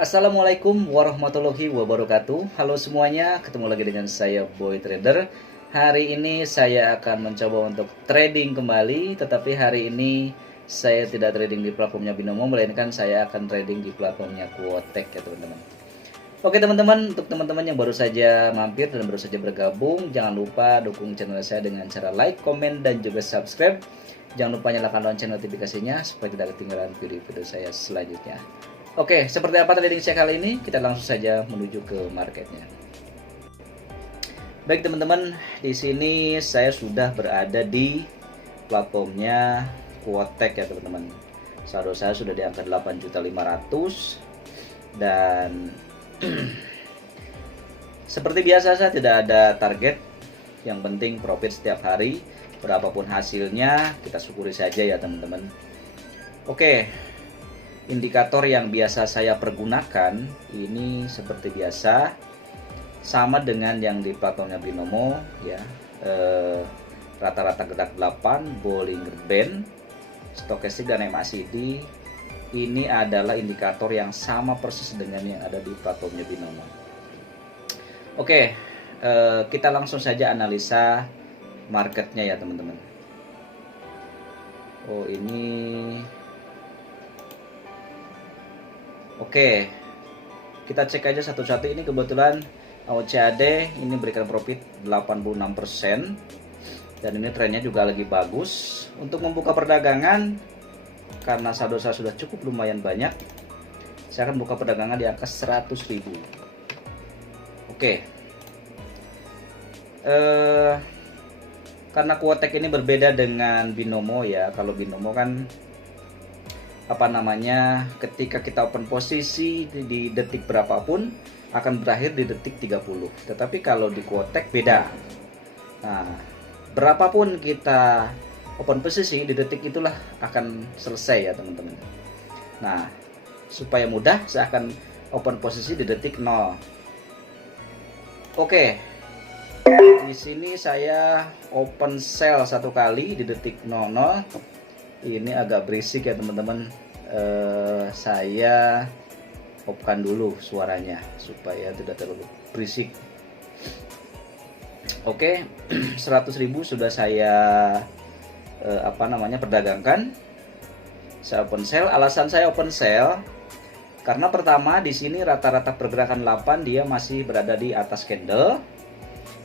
Assalamualaikum warahmatullahi wabarakatuh. Halo semuanya, ketemu lagi dengan saya Boy Trader. Hari ini saya akan mencoba untuk trading kembali, tetapi hari ini saya tidak trading di platformnya Binomo, melainkan saya akan trading di platformnya Quotek ya teman-teman. Oke teman-teman, untuk teman-teman yang baru saja mampir dan baru saja bergabung, jangan lupa dukung channel saya dengan cara like, komen, dan juga subscribe. Jangan lupa nyalakan lonceng notifikasinya supaya tidak ketinggalan video-video saya selanjutnya. Oke, seperti apa trading saya kali ini? Kita langsung saja menuju ke marketnya. Baik teman-teman, di sini saya sudah berada di platformnya Quotek ya teman-teman. Saldo saya sudah di angka 8.500.000 dan seperti biasa saya tidak ada target. Yang penting profit setiap hari, berapapun hasilnya kita syukuri saja ya teman-teman. Oke. Indikator yang biasa saya pergunakan ini seperti biasa sama dengan yang di platformnya Binomo ya. Rata-rata gerak 8, Bollinger Band, Stokastik dan MACD. Ini adalah indikator yang sama persis dengan yang ada di platformnya Binomo. Oke, kita langsung saja analisa marketnya ya teman-teman. Oh ini oke, kita cek aja satu-satu. Ini kebetulan OCAD ini berikan profit 86% dan ini trennya juga lagi bagus. Untuk membuka perdagangan, karena saldo saya sudah cukup lumayan banyak, saya akan buka perdagangan di angka 100.000. Oke, karena Quotek ini berbeda dengan Binomo ya. Kalau Binomo kan ketika kita open posisi di detik berapapun akan berakhir di detik 30. Tetapi kalau di Quotek beda. Nah, berapapun kita open posisi di detik itulah akan selesai ya teman-teman. Nah, supaya mudah saya akan open posisi di detik 0. Oke. Di sini saya open sell satu kali di detik 00. Ini agak berisik ya teman-teman. Saya off-kan dulu suaranya supaya tidak terlalu berisik. Oke, 100.000 sudah saya perdagangkan. Saya open sell. Alasan saya open sell karena pertama di sini rata-rata pergerakan 8 dia masih berada di atas candle.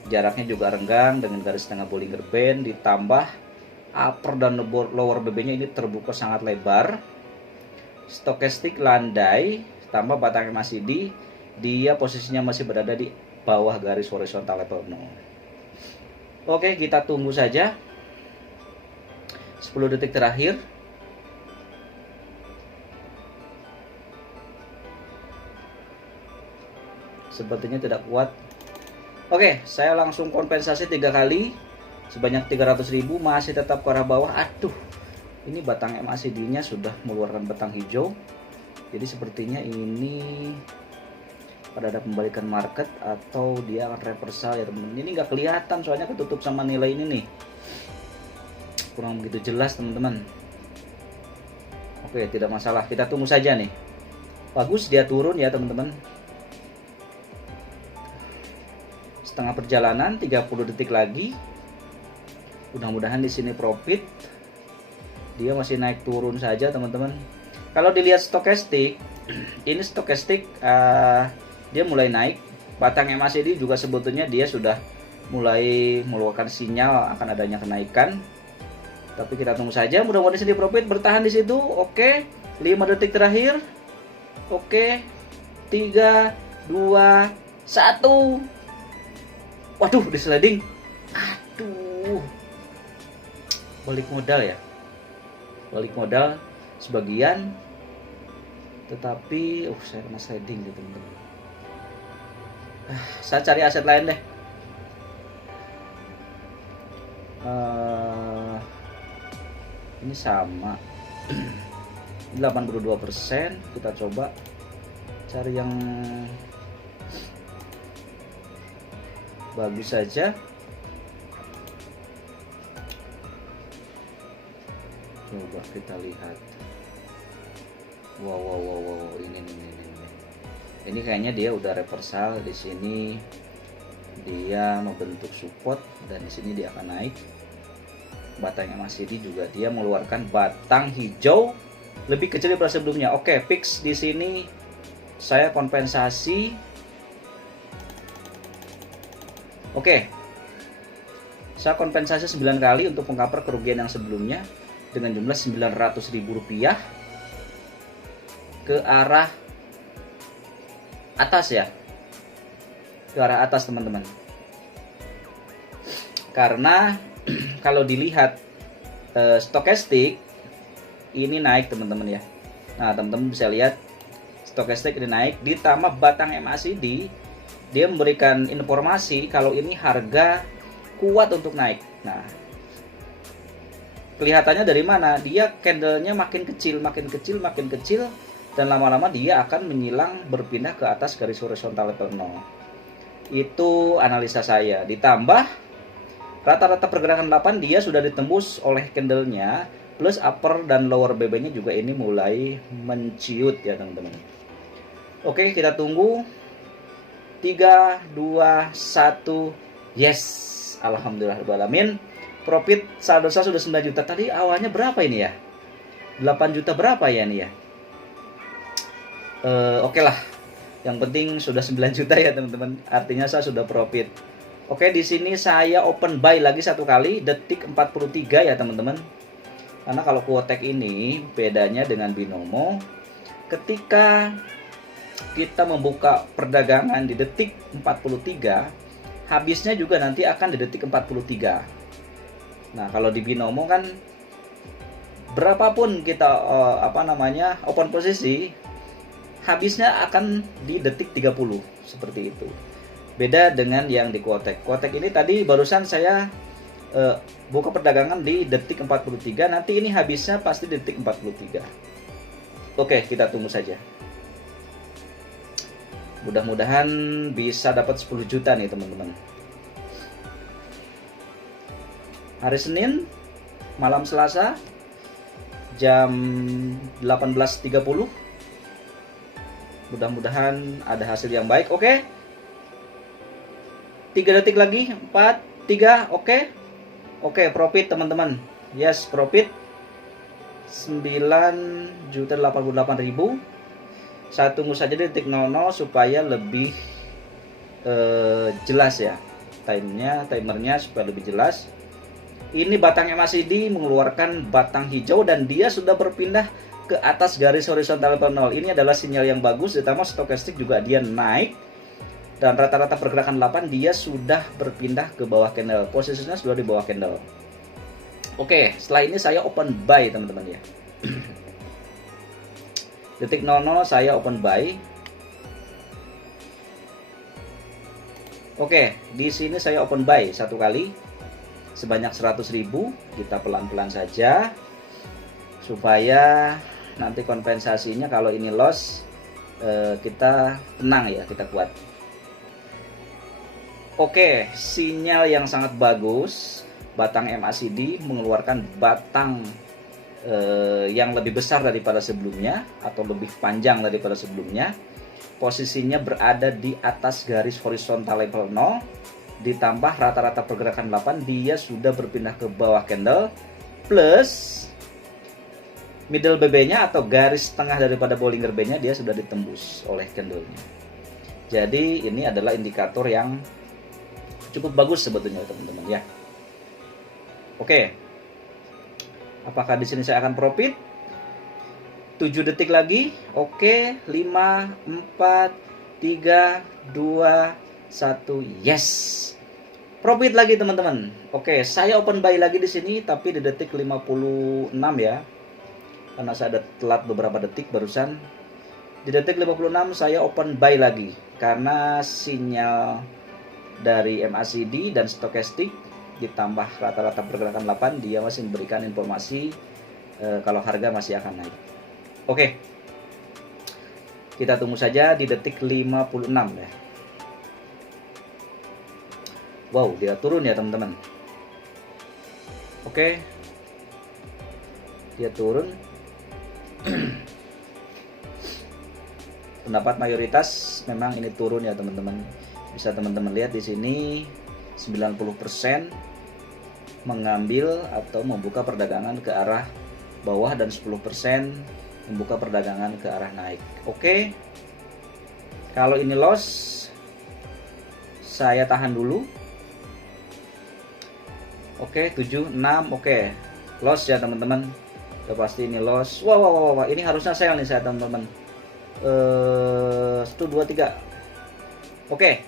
Jaraknya juga renggang dengan garis tengah Bollinger Band, ditambah upper dan lower BB-nya ini terbuka sangat lebar. Stokastik landai, tambah batang MACD, dia posisinya masih berada di bawah garis horizontal level 0. Oke, kita tunggu saja 10 detik terakhir. Sepertinya tidak kuat. Oke, saya langsung kompensasi 3 kali sebanyak 300.000, masih tetap ke arah bawah. Aduh, ini batang MACD-nya sudah mengeluarkan batang hijau. Jadi sepertinya ini pada ada pembalikan market atau dia akan reversal ya teman-teman. Ini nggak kelihatan soalnya ketutup sama nilai ini nih. Kurang begitu jelas teman-teman. Oke, tidak masalah. Kita tunggu saja nih. Bagus dia turun ya teman-teman. Setengah perjalanan, 30 detik lagi. Mudah-mudahan di sini profit. Dia masih naik turun saja teman-teman. Kalau dilihat stokastik, ini stokastik dia mulai naik. Batang MACD juga sebetulnya dia sudah mulai mengeluarkan sinyal akan adanya kenaikan. Tapi kita tunggu saja. Mudah-mudahan di sini profit bertahan di situ. Oke, 5 detik terakhir. Oke, 3, 2, 1. Waduh, di sliding. Aduh. Balik modal ya. Balik modal sebagian. Tetapi saya kena sliding gitu teman-teman. Saya cari aset lain deh. Ini sama. 82%. Kita coba cari yang bagus saja. Coba kita lihat. Wow, ini. Ini kayaknya dia udah reversal. Di sini dia membentuk support dan di sini dia akan naik. Batang MACD juga dia mengeluarkan batang hijau lebih kecil daripada sebelumnya. Oke, fix di sini saya kompensasi. Oke. Saya kompensasi 9 kali untuk mengcover kerugian yang sebelumnya dengan jumlah Rp900.000 ke arah atas ya. Ke arah atas teman-teman. Karena kalau dilihat stokastik ini naik teman-teman ya. Nah, teman-teman bisa lihat stokastik ini naik ditambah batang MACD dia memberikan informasi kalau ini harga kuat untuk naik. Nah, kelihatannya dari mana? Dia candlenya makin kecil dan lama-lama dia akan menyilang berpindah ke atas garis horizontal level 0. Itu analisa saya. Ditambah rata-rata pergerakan 8 dia sudah ditembus oleh candlenya, plus upper dan lower BB-nya juga ini mulai menciut ya teman-teman. Oke, kita tunggu. 3, 2, 1. Yes, alhamdulillahirobbilalamin. Profit saldo saya sudah 9 juta. Tadi awalnya berapa ini ya? 8 juta berapa ya ini ya? Oke lah. Yang penting sudah 9 juta ya teman-teman. Artinya saya sudah profit. Oke, di sini saya open buy lagi satu kali, detik 43 ya teman-teman. Karena kalau Quotek ini bedanya dengan binomo, ketika kita membuka perdagangan di detik 43, habisnya juga nanti akan di detik 43. Nah, kalau di binomo kan berapapun kita open posisi, habisnya akan di detik 30 seperti itu. Beda dengan yang di Quotek. Quotek ini tadi barusan saya buka perdagangan di detik 43, nanti ini habisnya pasti di detik 43. Oke, kita tunggu saja. Mudah-mudahan bisa dapat 10 juta nih teman-teman. Hari Senin, malam Selasa, jam 18.30. Mudah-mudahan ada hasil yang baik. Oke. 3 detik lagi, 4, 3, oke. Oke, profit teman-teman. Yes, profit 9.088.000. Saya tunggu saja di detik 00 supaya lebih jelas ya. Timernya supaya lebih jelas. Ini batang MACD mengeluarkan batang hijau dan dia sudah berpindah ke atas garis horizontal level 0. Ini adalah sinyal yang bagus, ditambah stokastik juga dia naik. Dan rata-rata pergerakan 8 dia sudah berpindah ke bawah candle. Posisinya sudah di bawah candle. Oke, setelah ini saya open buy teman-teman ya. Detik 00 saya open buy. Oke, di sini saya open buy satu kali sebanyak 100.000. Kita pelan-pelan saja supaya nanti kompensasinya kalau ini loss kita tenang ya, kita kuat. Oke, sinyal yang sangat bagus. Batang MACD mengeluarkan batang yang lebih besar daripada sebelumnya atau lebih panjang daripada sebelumnya. Posisinya berada di atas garis horizontal level 0. Ditambah rata-rata pergerakan 8 dia sudah berpindah ke bawah candle. Plus middle BB-nya atau garis tengah daripada Bollinger Band-nya dia sudah ditembus oleh candle-nya. Jadi ini adalah indikator yang cukup bagus sebetulnya teman-teman ya. Oke. Apakah di sini saya akan profit? 7 detik lagi. Oke, 5, 4, 3, 2, 1. Yes. Profit lagi teman-teman. Oke, saya open buy lagi di sini tapi di detik 56 ya. Karena saya ada telat beberapa detik barusan. Di detik 56 saya open buy lagi karena sinyal dari MACD dan stokastik ditambah rata-rata pergerakan 8 dia masih memberikan informasi kalau harga masih akan naik. Oke. Kita tunggu saja di detik 56 ya. Wow, dia turun ya teman-teman. Oke. Dia turun. pendapat mayoritas memang ini turun ya teman-teman. Bisa teman-teman lihat di sini 90% mengambil atau membuka perdagangan ke arah bawah dan 10% membuka perdagangan ke arah naik. Oke. Kalau ini loss, saya tahan dulu. Oke, 7, 6, oke. Loss ya teman-teman. Udah pasti ini loss. Wah, ini harusnya sell nih saya teman-teman. 1, 2, 3. Oke.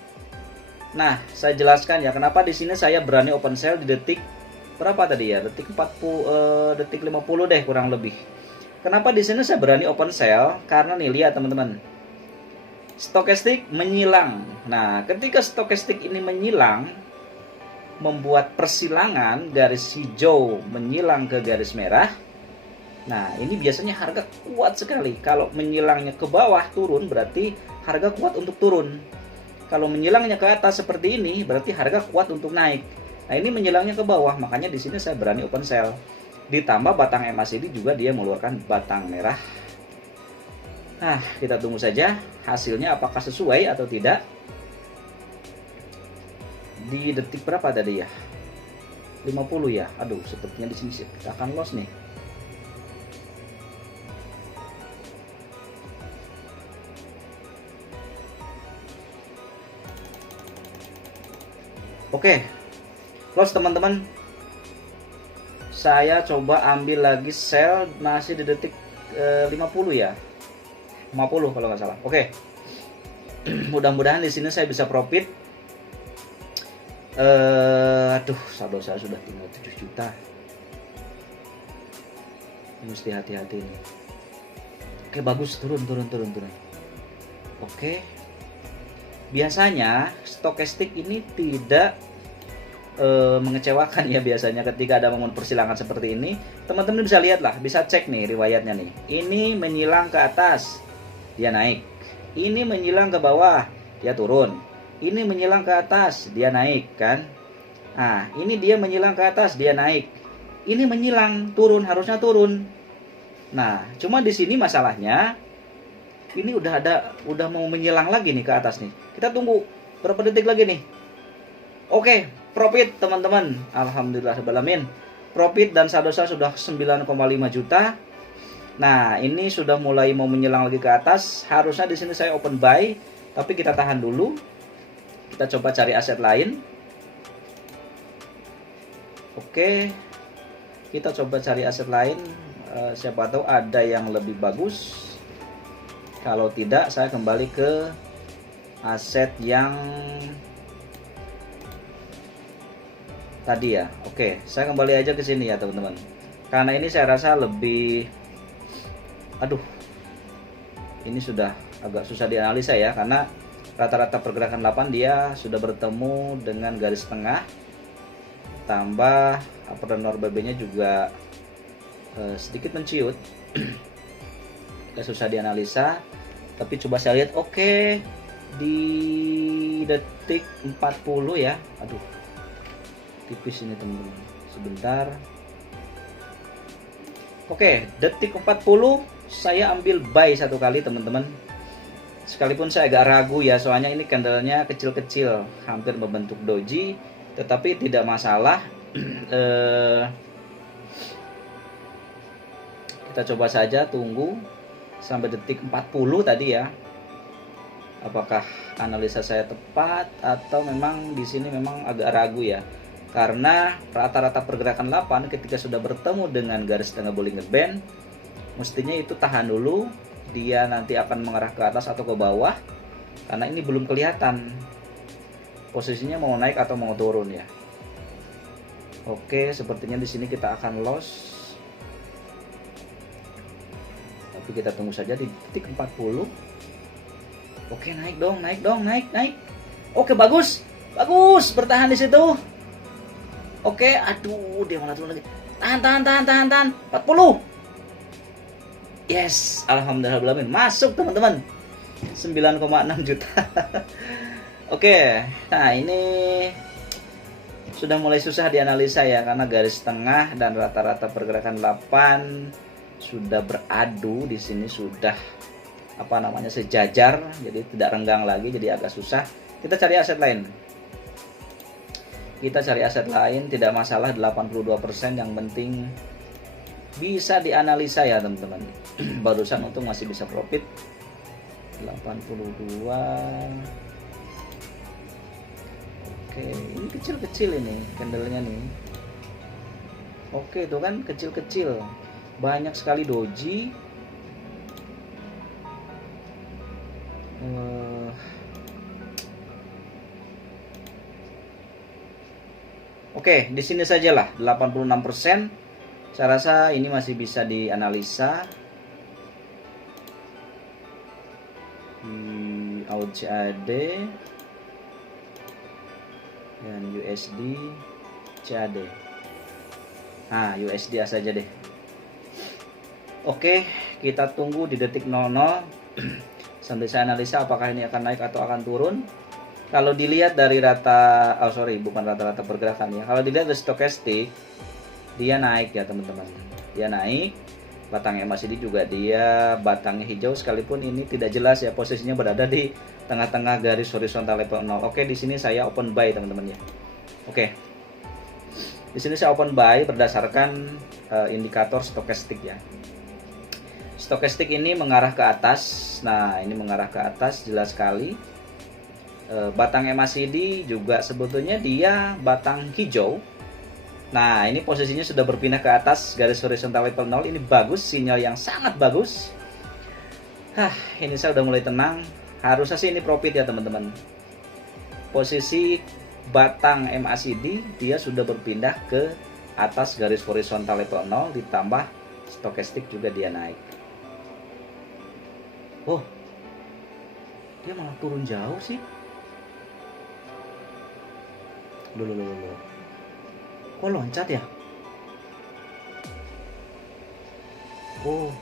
Nah, saya jelaskan ya kenapa di sini saya berani open sell di detik berapa tadi ya? Detik 40, detik 50 deh kurang lebih. Kenapa di sini saya berani open sell? Karena nih lihat teman-teman. Stokastik menyilang. Nah, ketika stokastik ini menyilang, membuat persilangan garis hijau menyilang ke garis merah. Nah, ini biasanya harga kuat sekali. Kalau menyilangnya ke bawah turun berarti harga kuat untuk turun. Kalau menyilangnya ke atas seperti ini berarti harga kuat untuk naik. Nah, ini menyilangnya ke bawah, makanya di sini saya berani open sell. Ditambah batang MACD juga dia mengeluarkan batang merah. Nah, kita tunggu saja hasilnya apakah sesuai atau tidak. Di detik berapa tadi ya? 50 ya. Aduh, sepertinya di sini kita akan loss nih. Oke, loss teman-teman. Saya coba ambil lagi sell masih di detik 50 ya. 50 kalau nggak salah. Oke. Mudah-mudahan di sini saya bisa profit. Aduh, saldo saya sudah tinggal 7 juta. Mesti hati-hati nih. Oke, bagus, turun. Oke. Biasanya stokastik ini tidak mengecewakan ya biasanya ketika ada momen persilangan seperti ini. Teman-teman bisa lihat lah, bisa cek nih riwayatnya nih. Ini menyilang ke atas, dia naik. Ini menyilang ke bawah, dia turun. Ini menyilang ke atas, dia naik kan. Nah, ini dia menyilang ke atas, dia naik. Ini menyilang, turun, harusnya turun. Nah, cuma di sini masalahnya ini udah mau menyilang lagi nih ke atas nih. Kita tunggu berapa detik lagi nih. Oke, profit teman-teman. Alhamdulillah sebalamin. Profit dan saldo saya sudah 9,5 juta. Nah, ini sudah mulai mau menyilang lagi ke atas. Harusnya di sini saya open buy, tapi kita tahan dulu. Kita coba cari aset lain. Oke. Kita coba cari aset lain. Siapa tahu ada yang lebih bagus. Kalau tidak, saya kembali ke aset yang tadi ya. Oke, saya kembali aja ke sini ya teman-teman. Karena ini saya rasa lebih, aduh, ini sudah agak susah dianalisa ya, karena rata-rata pergerakan 8 dia sudah bertemu dengan garis tengah, tambah upper dan lower BB nya juga sedikit menciut. Susah dianalisa, tapi coba saya lihat. Oke, di detik 40 ya. Aduh, tipis ini teman-teman, sebentar. Oke, detik 40 saya ambil buy satu kali teman-teman. Sekalipun saya agak ragu ya, soalnya ini candlenya kecil-kecil, hampir membentuk doji, tetapi tidak masalah. Kita coba saja tunggu sampai detik 40 tadi ya. Apakah analisa saya tepat atau memang di sini memang agak ragu ya. Karena rata-rata pergerakan 8 ketika sudah bertemu dengan garis tengah Bollinger Band, mestinya itu tahan dulu, dia nanti akan mengarah ke atas atau ke bawah. Karena ini belum kelihatan posisinya mau naik atau mau turun ya. Oke, sepertinya di sini kita akan loss. Tapi kita tunggu saja di detik 40. Oke, naik dong. Oke, bagus, bertahan di situ. Oke, aduh, dia malah turun lagi. Tahan. 40. Yes, alhamdulillah masuk teman-teman. 9,6 juta. Oke, nah ini sudah mulai susah dianalisa ya, karena garis tengah dan rata-rata pergerakan 8 sudah beradu di sini, sudah apa namanya, sejajar, jadi tidak renggang lagi, jadi agak susah. Kita cari aset lain. Kita cari aset lain, tidak masalah 82%, yang penting bisa dianalisa ya teman-teman. Barusan untung masih bisa profit 82. Oke, ini kecil-kecil ini candlenya nih. Oke, itu kan kecil-kecil. Banyak sekali doji. Oke, di sini sajalah 86%. Saya rasa ini masih bisa dianalisa. Out CAD dan USD CAD. Nah, USD saja deh. Oke, kita tunggu di detik 00 sambil saya analisa apakah ini akan naik atau akan turun. Kalau dilihat dari bukan rata-rata pergerakan ya. Kalau dilihat dari stokastik, dia naik ya teman-teman. Dia naik. Batang MACD juga dia batangnya hijau, sekalipun ini tidak jelas ya posisinya berada di tengah-tengah garis horizontal level 0. Oke, di sini saya open buy teman-teman ya. Oke. Di sini saya open buy berdasarkan indikator stokastik ya. Stokastik ini mengarah ke atas. Nah, ini mengarah ke atas jelas sekali. Batang MACD juga sebetulnya dia batang hijau. Nah, ini posisinya sudah berpindah ke atas garis horizontal level 0. Ini bagus, sinyal yang sangat bagus. Ini saya udah mulai tenang. Harusnya sih ini profit ya teman-teman. Posisi batang MACD dia sudah berpindah ke atas garis horizontal level 0, ditambah stokastik juga dia naik. Oh, dia malah turun jauh sih. Loh. Kok loncat ya? Oh.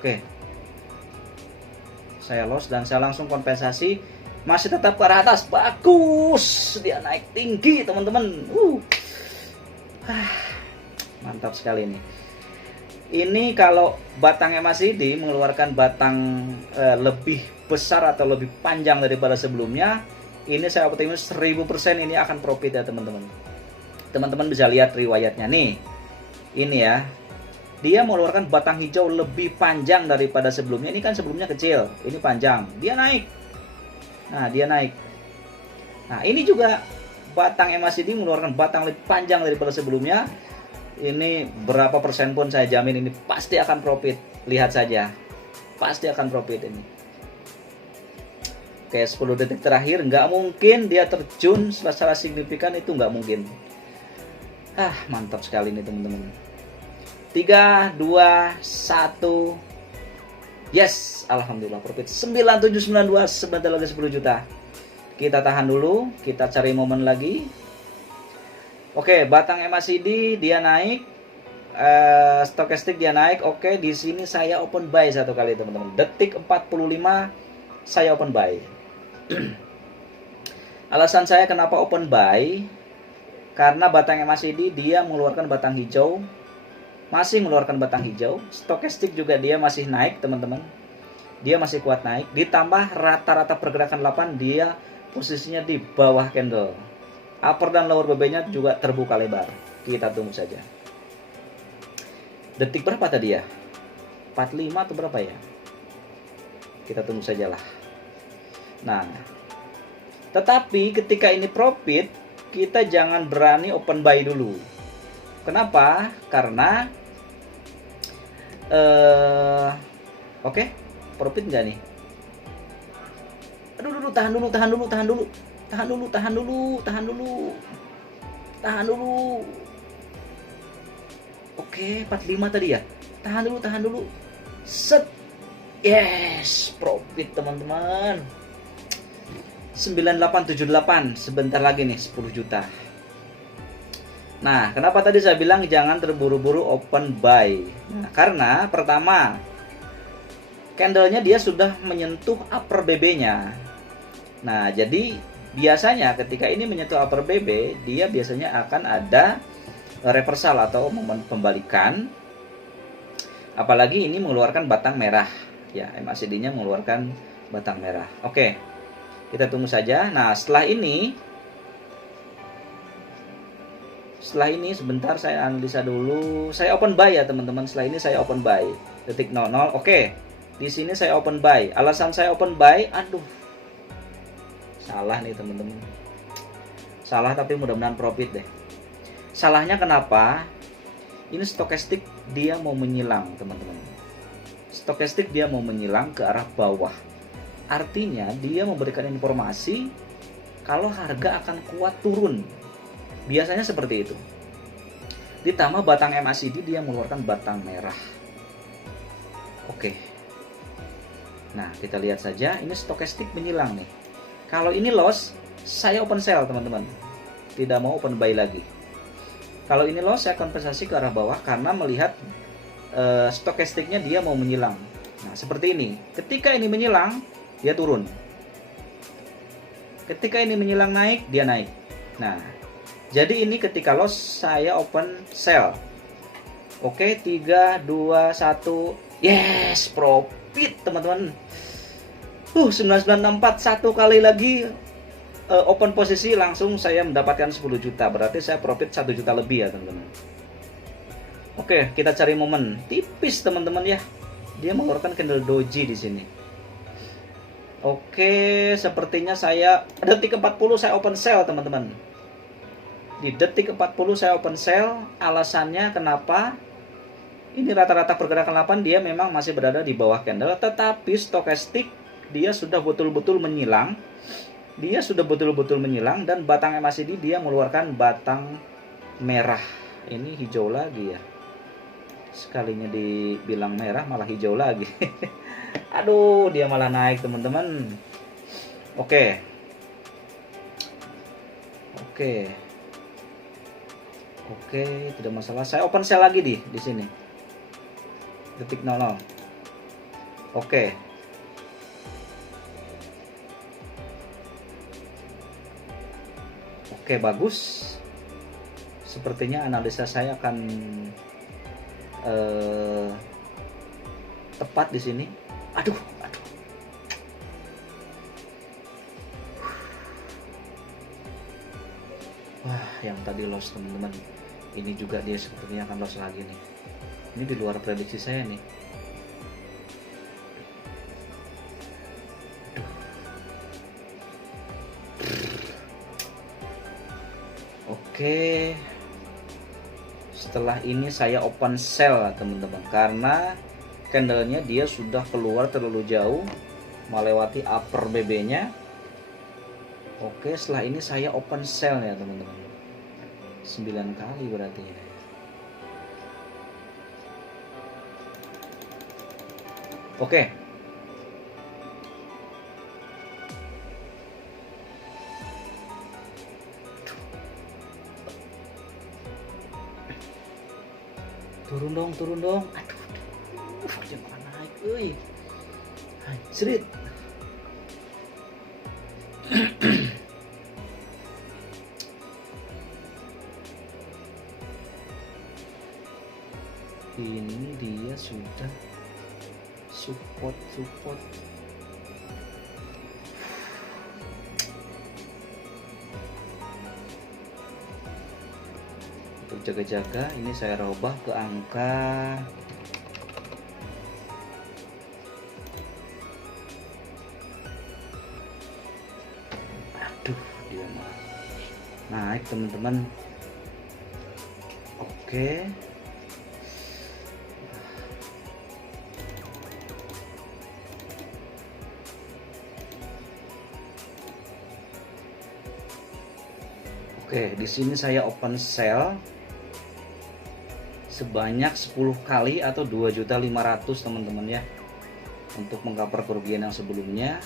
Oke. Saya loss dan saya langsung kompensasi. Masih tetap ke arah atas. Bagus. Dia naik tinggi, teman-teman. Mantap sekali ini. Ini kalau batang MACD mengeluarkan batang lebih besar atau lebih panjang daripada sebelumnya, ini saya optimis 1000% ini akan profit ya teman-teman. Teman-teman bisa lihat riwayatnya nih. Ini ya. Dia mengeluarkan batang hijau lebih panjang daripada sebelumnya. Ini kan sebelumnya kecil, ini panjang. Dia naik. Nah, dia naik. Nah, ini juga batang MACD mengeluarkan batang lebih panjang daripada sebelumnya. Ini berapa persen pun saya jamin ini pasti akan profit. Lihat saja, pasti akan profit ini. Oke, 10 detik terakhir, nggak mungkin dia terjun secara signifikan, itu nggak mungkin. Mantap sekali ini teman-teman. 3, 2, 1. Yes, alhamdulillah profit 9792, sebentar lagi 10 juta. Kita tahan dulu, kita cari momen lagi. Oke, batang MACD dia naik, stokastik dia naik. Oke, di sini saya open buy satu kali teman-teman. Detik 45 saya open buy. Alasan saya kenapa open buy, karena batang MACD dia mengeluarkan batang hijau, masih mengeluarkan batang hijau. Stokastik juga dia masih naik teman-teman. Dia masih kuat naik. Ditambah rata-rata pergerakan 8 dia posisinya di bawah candle. Upper dan lower BB-nya juga terbuka lebar. Kita tunggu saja. Detik berapa tadi ya? 45 atau berapa ya? Kita tunggu sajalah. Nah, tetapi ketika ini profit, kita jangan berani open buy dulu. Kenapa? Karena oke, profit nggak nih? Aduh, tahan dulu. Oke, 45 tadi ya. Tahan dulu. Set. Yes, profit teman-teman. 9878, sebentar lagi nih 10 juta. Nah, kenapa tadi saya bilang jangan terburu-buru open buy? Nah, karena pertama, candlenya dia sudah menyentuh upper BB-nya. Nah, jadi Biasanya ketika ini menyentuh upper BB, dia biasanya akan ada reversal atau momen pembalikan. Apalagi ini mengeluarkan batang merah. Ya, MACD-nya mengeluarkan batang merah. Oke, kita tunggu saja. Nah, setelah ini sebentar saya analisa dulu. Saya open buy ya teman-teman. Setelah ini saya open buy. Detik 00. Oke. Di sini saya open buy. Alasan saya open buy, aduh. Salah nih teman-teman. Salah tapi mudah-mudahan profit deh. Salahnya kenapa? Ini stokastik dia mau menyilang teman-teman. Stokastik dia mau menyilang ke arah bawah. Artinya dia memberikan informasi kalau harga akan kuat turun. Biasanya seperti itu. Ditambah batang MACD dia mengeluarkan batang merah. Oke. Nah, kita lihat saja ini stokastik menyilang nih. Kalau ini loss, saya open sell teman-teman. Tidak mau open buy lagi. Kalau ini loss, saya kompensasi ke arah bawah karena melihat stokastiknya dia mau menyilang. Nah, seperti ini. Ketika ini menyilang, dia turun. Ketika ini menyilang naik, dia naik. Nah, jadi ini ketika loss, saya open sell. Oke, 3, 2, 1. Yes, profit teman-teman. 9964 satu kali lagi open posisi langsung saya mendapatkan 10 juta. Berarti saya profit 1 juta lebih ya teman-teman. Oke, kita cari momen tipis teman-teman ya. Dia mengeluarkan candle doji di sini. Oke, sepertinya saya detik 40 saya open sell teman-teman. Di detik 40 saya open sell. Alasannya kenapa? Ini rata-rata pergerakan 8 dia memang masih berada di bawah candle, tetapi stokastik dia sudah betul-betul menyilang. Dia sudah betul-betul menyilang dan batang MACD dia mengeluarkan batang merah. Ini hijau lagi ya. Sekalinya dibilang merah malah hijau lagi. Aduh, dia malah naik teman-teman. Oke. Oke, tidak masalah. Saya open sell lagi di sini. Detik 00. Oke. Oke, bagus. Sepertinya analisa saya akan tepat di sini. Aduh. Wah, yang tadi loss teman-teman. Ini juga dia sepertinya akan loss lagi nih. Ini di luar prediksi saya nih. Oke. Setelah ini saya open sell teman-teman, karena candlenya dia sudah keluar terlalu jauh melewati upper BB-nya. Oke, setelah ini saya open sell ya teman-teman. 9 kali berarti ya. Oke. Turun dong. Aduh. Dia malah naik, euy. Anjrit. Ini dia sudah support. Untuk jaga-jaga ini saya robah ke angka dia naik teman-teman. Oke. Oke, di sini saya open sell sebanyak 10 kali atau 2.500.000 teman-teman ya. Untuk mengcover kerugian yang sebelumnya.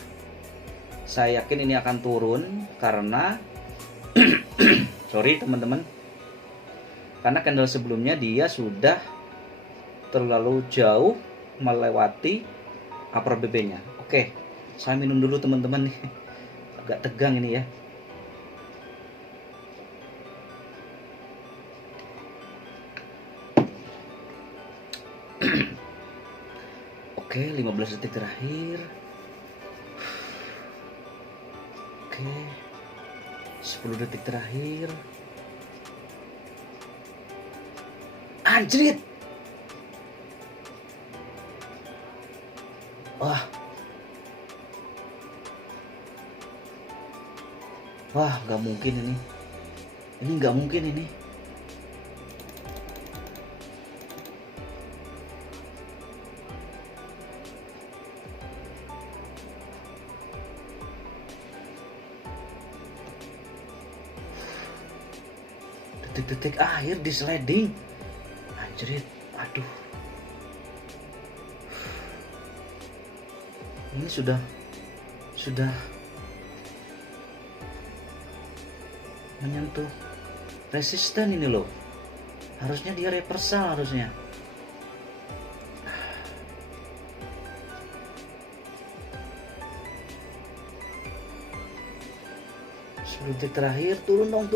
Saya yakin ini akan turun karena sorry teman-teman. Karena candle sebelumnya dia sudah terlalu jauh melewati upper BB-nya. Oke, saya minum dulu teman-teman nih. Agak tegang ini ya. Oke, 15 detik terakhir. Oke, 10 detik terakhir. Anjrit. Wah. Wah, nggak mungkin ini. Ini nggak mungkin ini. Detik-detik akhir di sliding. Anjrit, aduh. Ini sudah menyentuh resisten ini loh. Harusnya dia reversal harusnya. Detik terakhir, turun dong.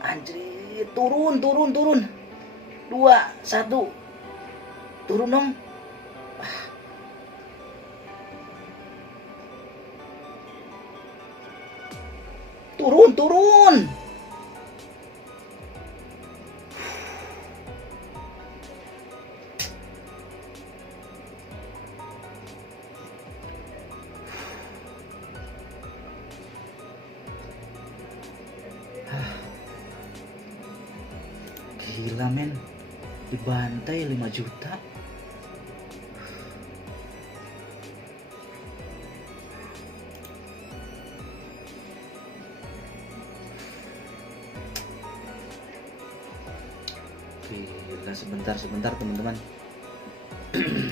Anjir, turun. 2, 1. Turun dong. Turun. Gila men, dibantai 5 juta. Gila, sebentar teman-teman.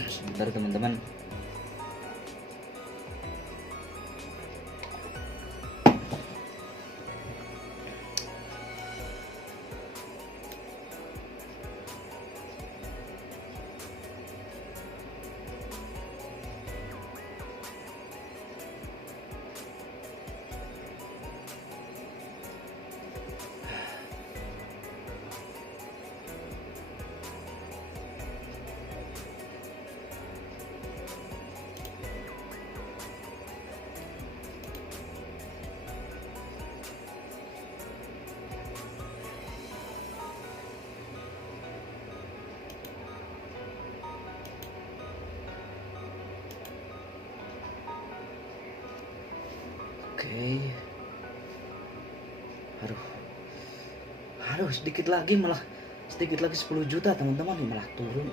Sebentar teman-teman. Oke. Aduh, sedikit lagi 10 juta teman-teman, malah turun.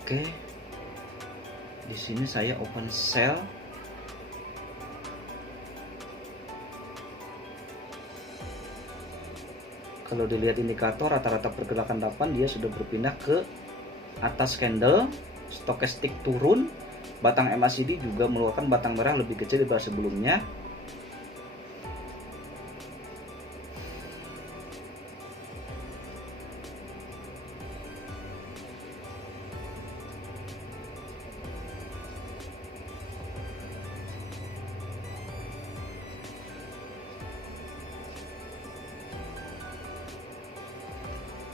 Oke. Di sini saya open sell. Kalau dilihat indikator rata-rata pergerakan 8, dia sudah berpindah ke atas candle, stokastik turun, batang MACD juga mengeluarkan batang merah lebih kecil daripada sebelumnya.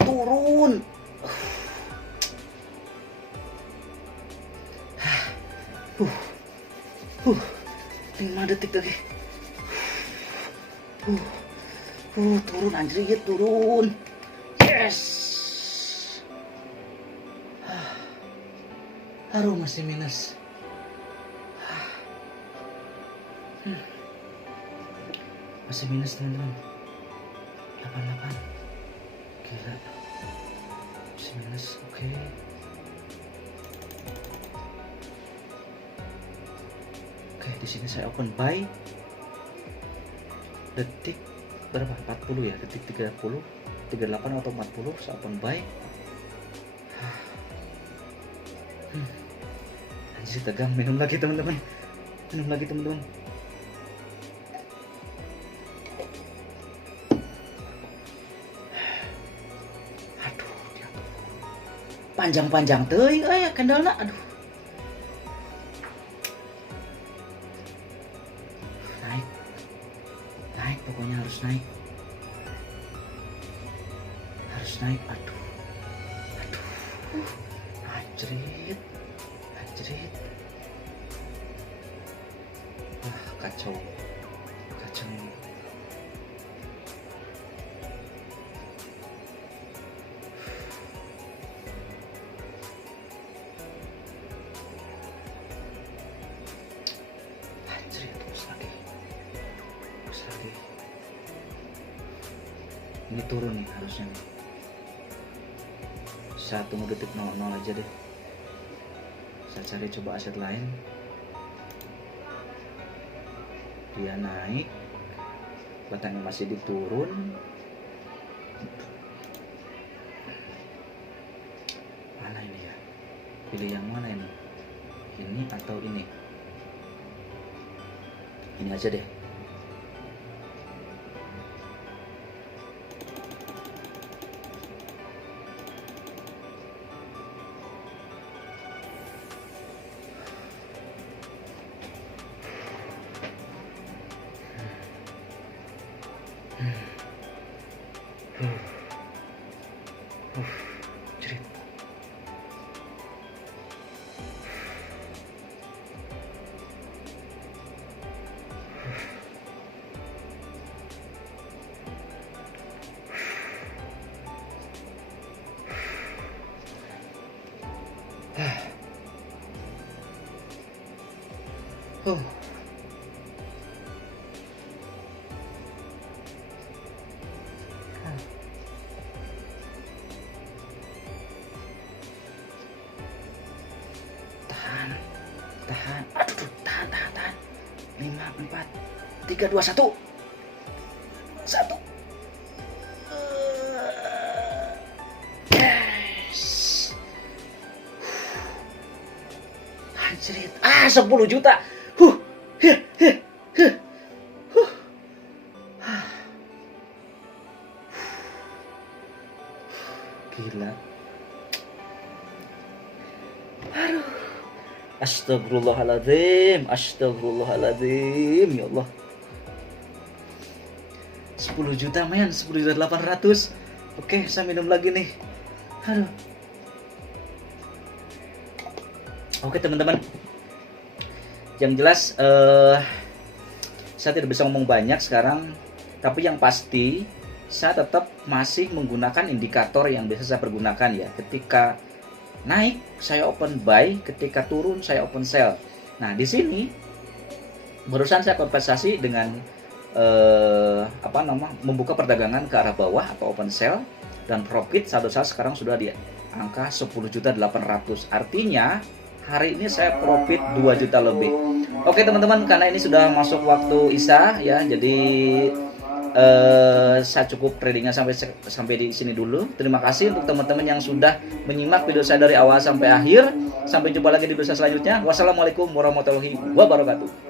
Turun. 5 detik lagi. Turun anjir, turun. Yes. Aduh, masih minus. Masih minus teman-teman. 88. Gila. Masih minus. Oke. Oke, di sini saya open buy. Detik berapa? 40 ya, detik 30, 38 atau 40 saya open buy. Anjir, tegang. Minum lagi teman-teman. panjang-panjang teuing candlena. Aduh. Naik. Naik, pokoknya harus naik. Harus naik. Aduh. Aduh. Anjrit. Anjrit. Kacau. Kacau. Ini turun nih harusnya nih. Saya tunggu detik 00 aja deh. Saya cari coba aset lain. Dia naik, batangnya masih diturun. Mana ini ya? Pilih yang mana ini? Ini atau ini? Ini aja deh. Jerit. Tahan. Aduh, tahan. 5, 4, 3, 2, 1. 1. Yes. Anjrit. 10 juta. Gila. Aduh. Astagfirullahaladzim. Ya Allah. 10 juta men, 10.800.000. Oke, saya minum lagi nih. Aduh. Oke teman-teman. Yang jelas saya tidak bisa ngomong banyak sekarang, tapi yang pasti saya tetap masih menggunakan indikator yang biasa saya pergunakan ya. Ketika naik saya open buy, ketika turun saya open sell. Nah di sini barusan saya kompensasi dengan membuka perdagangan ke arah bawah atau open sell, dan profit saldo saya sekarang sudah di angka 10.800.000. Artinya hari ini saya profit 2 juta lebih. Oke teman-teman, karena ini sudah masuk waktu Isya ya, jadi saya cukup tradingnya sampai di sini dulu. Terima kasih untuk teman-teman yang sudah menyimak video saya dari awal sampai akhir. Sampai jumpa lagi di video saya selanjutnya. Wassalamualaikum warahmatullahi wabarakatuh.